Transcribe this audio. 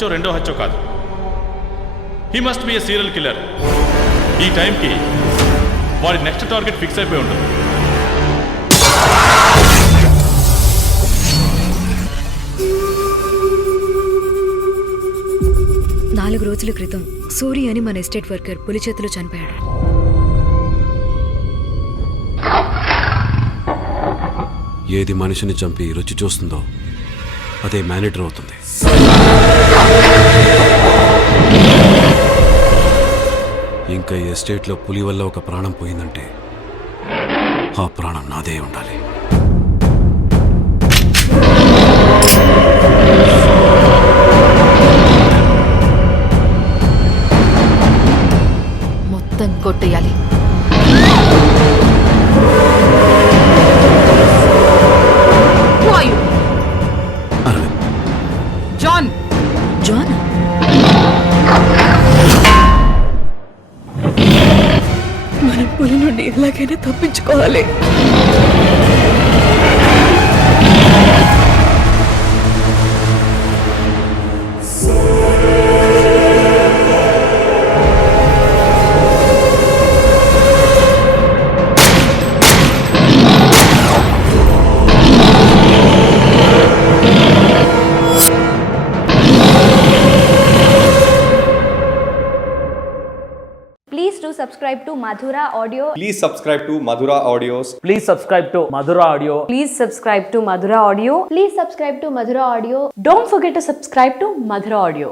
హత్యో రెండో హత్యో కాదు. He must be A serial killer. ఈ టైంకి వాడి నెక్స్ట్ టార్గెట్ ఫిక్స్ అయిపోయి ఉంటుంది. నాలుగు రోజుల క్రితం సూరి అని మన ఎస్టేట్ వర్కర్ పులి చేతిలో చనిపోయాడు. ఏది మనిషిని చంపి రుచి చూస్తుందో అదే మేనేటర్ అవుతుంది. ఇంకా ఈ ఎస్టేట్లో పులి వల్ల ఒక ప్రాణం పోయిందంటే ఆ ప్రాణం నాదే ఉండాలి. మొత్తం కొట్టేయాలి. జాన్ జాన్ మనం పులి నుండి ఎలాగైనా తప్పించుకోవాలి. Please do subscribe to Madhura Audio. Please subscribe to Madhura Audios. Please subscribe to Madhura Audio. Please subscribe to Madhura Audio. Please subscribe to Madhura Audio. Don't forget to subscribe to Madhura Audio.